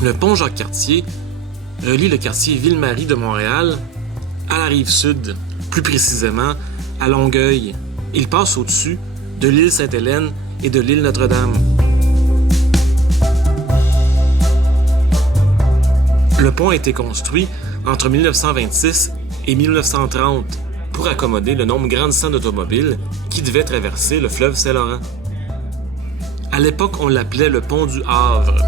Le pont Jacques-Cartier relie le quartier Ville-Marie de Montréal à la rive sud, plus précisément à Longueuil. Il passe au-dessus de l'île Sainte-Hélène et de l'île Notre-Dame. Le pont a été construit entre 1926 et 1930 pour accommoder le nombre grandissant d'automobiles qui devaient traverser le fleuve Saint-Laurent. À l'époque, on l'appelait le pont du Havre.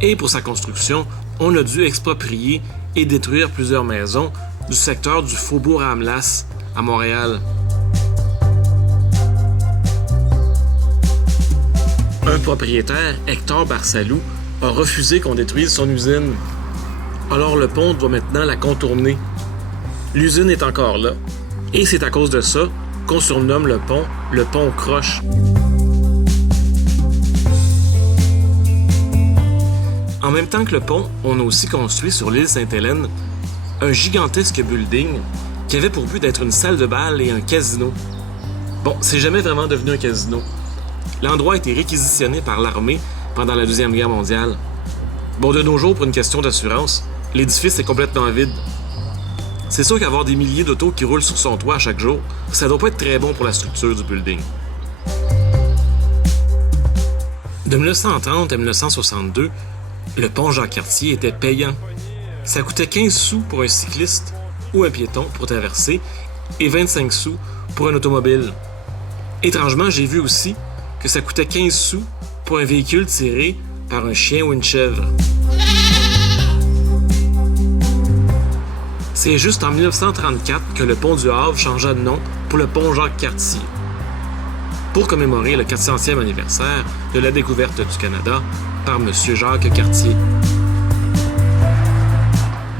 Et pour sa construction, on a dû exproprier et détruire plusieurs maisons du secteur du Faubourg Ramlas à Montréal. Un propriétaire, Hector Barsalou, a refusé qu'on détruise son usine. Alors le pont doit maintenant la contourner. L'usine est encore là. Et c'est à cause de ça qu'on surnomme le pont Croche. En même temps que le pont, on a aussi construit sur l'île Sainte-Hélène un gigantesque building qui avait pour but d'être une salle de bal et un casino. Bon, c'est jamais vraiment devenu un casino. L'endroit a été réquisitionné par l'armée pendant la Deuxième Guerre mondiale. Bon, de nos jours, pour une question d'assurance, l'édifice est complètement vide. C'est sûr qu'avoir des milliers d'autos qui roulent sur son toit à chaque jour, ça doit pas être très bon pour la structure du building. De 1930 à 1962, le pont Jacques-Cartier était payant. Ça coûtait 15 sous pour un cycliste ou un piéton pour traverser et 25 sous pour un automobile. Étrangement, j'ai vu aussi que ça coûtait 15 sous pour un véhicule tiré par un chien ou une chèvre. C'est juste en 1934 que le pont du Havre changea de nom pour le pont Jacques-Cartier, pour commémorer le 400e anniversaire de la découverte du Canada par M. Jacques Cartier.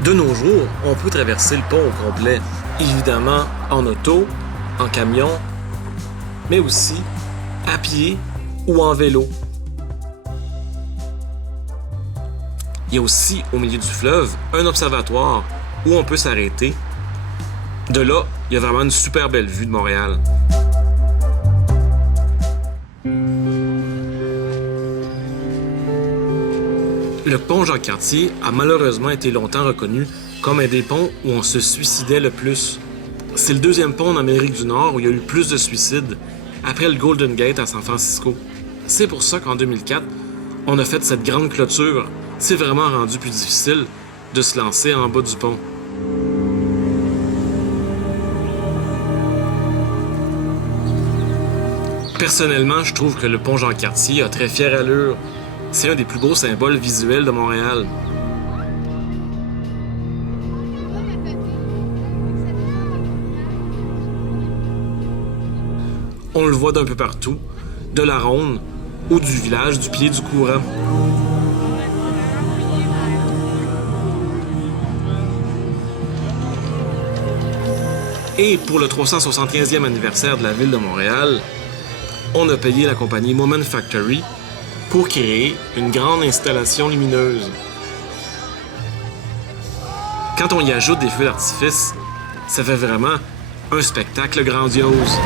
De nos jours, on peut traverser le pont au complet, évidemment en auto, en camion, mais aussi à pied ou en vélo. Il y a aussi, au milieu du fleuve, un observatoire où on peut s'arrêter. De là, il y a vraiment une super belle vue de Montréal. Le pont Jacques-Cartier a malheureusement été longtemps reconnu comme un des ponts où on se suicidait le plus. C'est le deuxième pont en Amérique du Nord où il y a eu plus de suicides, après le Golden Gate à San Francisco. C'est pour ça qu'en 2004, on a fait cette grande clôture. C'est vraiment rendu plus difficile de se lancer en bas du pont. Personnellement, je trouve que le pont Jacques-Cartier a très fière allure. C'est un des plus beaux symboles visuels de Montréal. On le voit d'un peu partout, de la ronde ou du village du pied du courant. Et pour le 375e anniversaire de la ville de Montréal, on a payé la compagnie Moment Factory pour créer une grande installation lumineuse. Quand on y ajoute des feux d'artifice, ça fait vraiment un spectacle grandiose.